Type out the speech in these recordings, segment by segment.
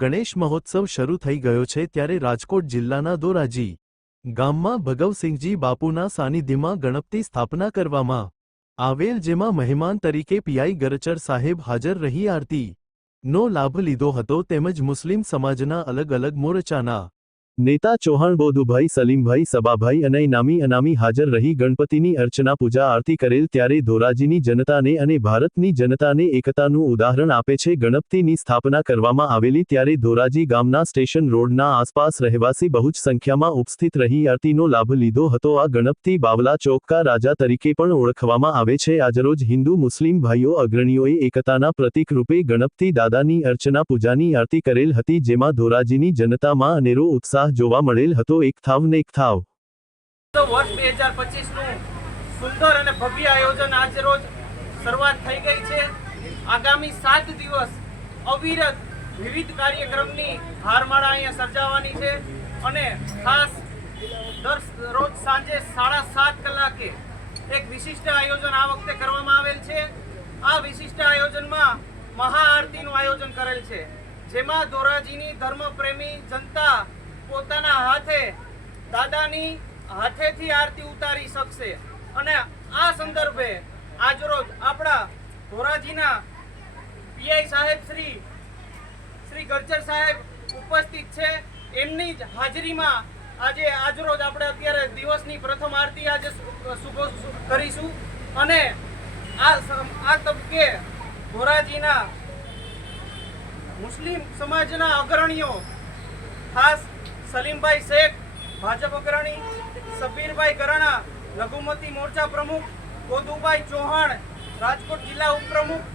ગણેશ મહોત્સવ શરૂ થઈ ગયો છે ત્યારે રાજકોટ જિલ્લાના ધોરાજી ગામમાં ભગવસિંહજી બાપુના સાનિધ્યમાં ગણપતિ સ્થાપના કરવામાં આવેલ, જેમાં મહેમાન તરીકે પીઆઈ ગરચર સાહેબ હાજર રહી આરતીનો લાભ લીધો હતો તેમજ મુસ્લિમ સમાજના અલગ અલગ મોરચાના નેતા ચૌહાણ બોધુભાઈ, સલીમભાઈ, સબાભાઈ અને ઇનામી અનામી હાજર રહી ગણપતિની અર્ચના પૂજા આરતી કરેલ ત્યારે ધોરાજીની જનતાને અને ભારતની જનતાને એકતાનું ઉદાહરણ આપે છે ગણપતિની સ્થાપના કરવામાં આવેલી ત્યારે ધોરાજી ગામના સ્ટેશન રોડના આસપાસ રહેવાસી બહુ જ સંખ્યામાં ઉપસ્થિત રહી આરતીનો લાભ લીધો હતો। આ ગણપતિ બાવલા ચોકકા રાજા તરીકે પણ ઓળખવામાં આવે છે। આજરોજ હિન્દુ મુસ્લિમ ભાઈઓ અગ્રણીઓએ એકતાના પ્રતીક રૂપે ગણપતિ દાદાની અર્ચના પૂજાની આરતી કરેલ હતી, જેમાં ધોરાજીની જનતામાં અનેરો ઉત્સાહ જોવા મળેલ હતો। એક થાવ ને એક થાવ વર્ષ 2025 નું સુંદર અને ભવ્ય આયોજન આજ રોજ શરૂઆત થઈ ગઈ છે। આગામી 7 દિવસ અવિરત વિવિધ કાર્યક્રમની હારમાળા અહીંયા સર્જાવાની છે અને ખાસ રોજ સાંજે 7:30 કલાકે એક વિશિષ્ટ આયોજન આ વખતે કરવામાં આવેલ છે। આ વિશિષ્ટ આયોજનમાં મહાઆરતીનું આયોજન કરેલ છે, જેમાં ધોરાજીની ધર્મપ્રેમી જનતા પોતાના હાથે દાદાની હાથેથી આરતી ઉતારી શકશે અને આ સંદર્ભે આજરોજ આપણા ધોરાજીના પીઆઈ સાહેબ શ્રી ગરચર સાહેબ ઉપસ્થિત છે। એમની જ હાજરીમાં આજરોજ આપણે અત્યારે દિવસની પ્રથમ આરતી આજે કરીશું અને આ તબક્કે ધોરાજીના મુસ્લિમ સમાજના અગ્રણીઓ ખાસ સલીમભાઈ શેખ ભાજપ અગ્રણી, સબીરભાઈ ગરાણા લઘુમતી મોરચા પ્રમુખ, ગોદુભાઈ ચૌહાણ રાજકોટ જિલ્લા ઉપપ્રમુખ,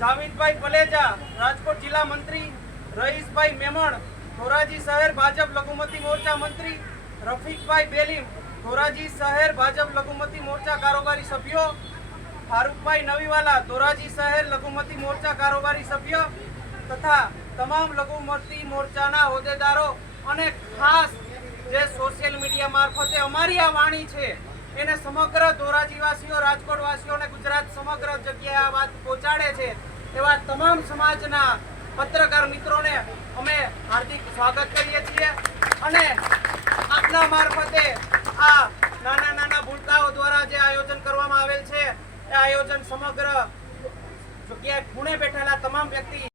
જાવેદભાઈ પલેજા રાજકોટ જિલ્લા મંત્રી, રહીશભાઈ મેમણ ધોરાજી શહેર ભાજપ લઘુમતી મોરચા મંત્રી, રફીકભાઈ બેલીમ ધોરાજી શહેર ભાજપ લઘુમતી મોરચા કારોબારી સભ્યો, ફારૂકભાઈ નવીવાલા ધોરાજી શહેર લઘુમતી મોરચા કારોબારી સભ્ય તથા તમામ લઘુમતી મોરચાના હોદ્દેદારો અને ખાસ જે સોશિયલ મીડિયા મારફતે અમારી આ વાણી છે એને સમગ્ર ધોરાજીવાસીઓ, રાજકોટવાસીઓ અને ગુજરાત સમગ્ર જગ્યાએ આ વાત પહોંચાડે છે એવા તમામ સમાજના પત્રકાર મિત્રોને અમે હાર્દિક સ્વાગત કરીએ છીએ અને આપના મારફતે આ નાના ભૂલકાઓ દ્વારા જે આયોજન કરવામાં આવેલ છે એ આયોજન સમગ્ર જગ્યાએ ખૂણે બેઠેલા તમામ વ્યક્તિ